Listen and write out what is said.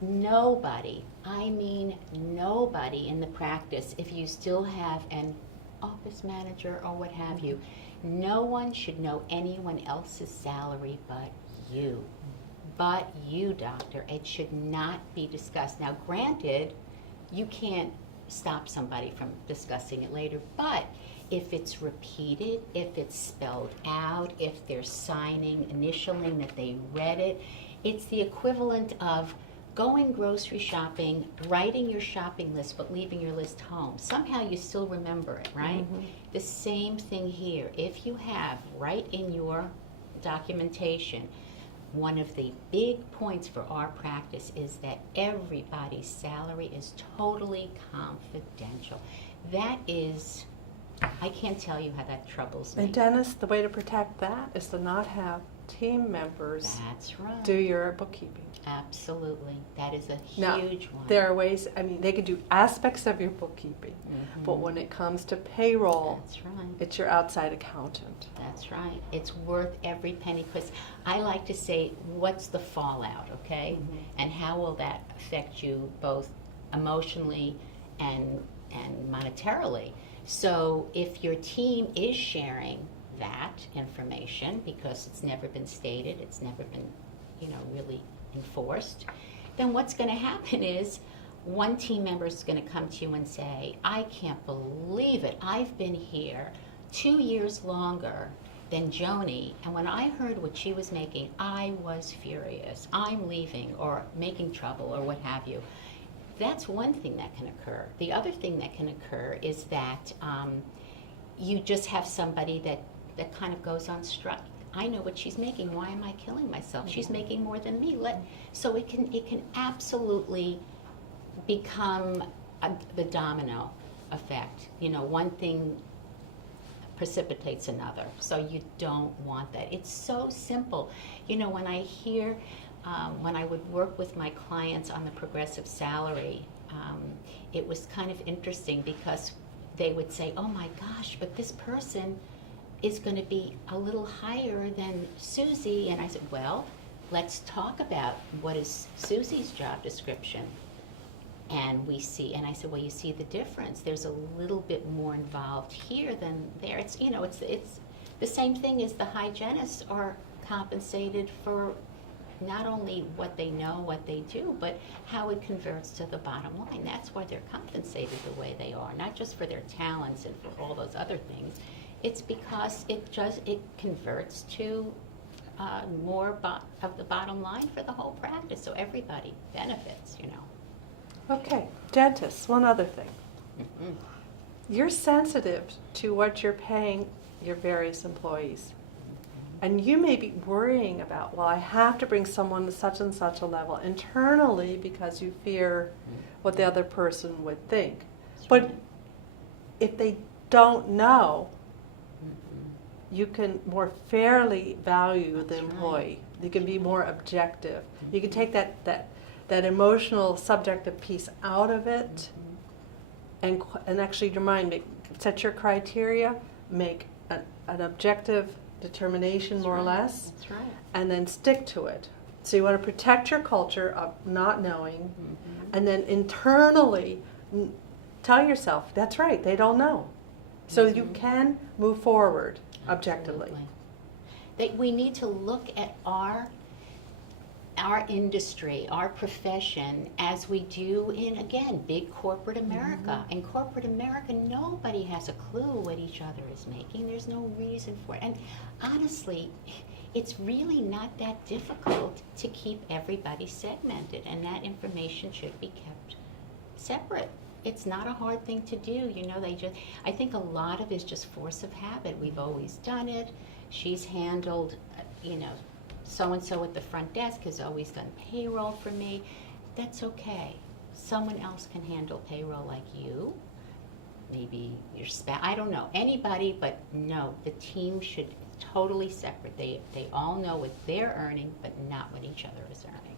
nobody, I mean nobody in the practice, if you still have an office manager or what have you, no one should know anyone else's salary but you. But you, doctor. It should not be discussed. Now, granted, you can't stop somebody from discussing it later, but if it's repeated, if it's spelled out, if they're signing, initialing that they read it, it's the equivalent of going grocery shopping, writing your shopping list, but leaving your list home. Somehow you still remember it, right? The same thing here. If you have right in your documentation, one of the big points for our practice is that everybody's salary is totally confidential. That is, I can't tell you how that troubles me. And Dennis, the way to protect that is to not have team members That's right. do your bookkeeping. Absolutely. That is a Now, huge one. there are ways, I mean, they can do aspects of your bookkeeping, but when it comes to payroll, That's right. it's your outside accountant. That's right. It's worth every penny, because I like to say, what's the fallout, okay? And how will that affect you both emotionally and monetarily? So if your team is sharing that information, because it's never been stated, it's never been, really enforced, then what's going to happen is one team member is going to come to you and say, I can't believe it. I've been here 2 years longer than Joni, and when I heard what she was making, I was furious. I'm leaving or making trouble or what have you. That's one thing that can occur. The other thing that can occur is that you just have somebody that kind of goes on strike. I know what she's making. Why am I killing myself? She's making more than me. So it can absolutely become the domino effect. One thing precipitates another. So you don't want that. It's so simple. When I hear, when I would work with my clients on the progressive salary, it was kind of interesting because they would say, oh my gosh, but this person is going to be a little higher than Susie. And I said, well, let's talk about what is Susie's job description. And I said, well, you see the difference. There's a little bit more involved here than there. It's the same thing as the hygienists are compensated for not only what they know, what they do, but how it converts to the bottom line. That's why they're compensated the way they are, not just for their talents and for all those other things. It's because it converts to more of the bottom line for the whole practice, so everybody benefits, Okay, dentists, one other thing. You're sensitive to what you're paying your various employees. And you may be worrying about, well, I have to bring someone to such and such a level internally because you fear what the other person would think. But if they don't know, you can more fairly value the employee. You can be more objective. You can take that emotional, subjective piece out of it and actually set your criteria, make an objective determination more or less, That's right. and then stick to it. So you want to protect your culture of not knowing, and then internally tell yourself, that's right, they don't know. So you can move forward objectively. We need to look at our industry, our profession, as we do in, again, big corporate America. In corporate America, nobody has a clue what each other is making. There's no reason for it. And honestly, it's really not that difficult to keep everybody segmented, and that information should be kept separate. It's not a hard thing to do. I think a lot of it is just force of habit. We've always done it. She's handled, so-and-so at the front desk has always done payroll for me. That's okay. Someone else can handle payroll like you. Maybe your spouse. I don't know. Anybody, but no, the team should be totally separate. They all know what they're earning, but not what each other is earning.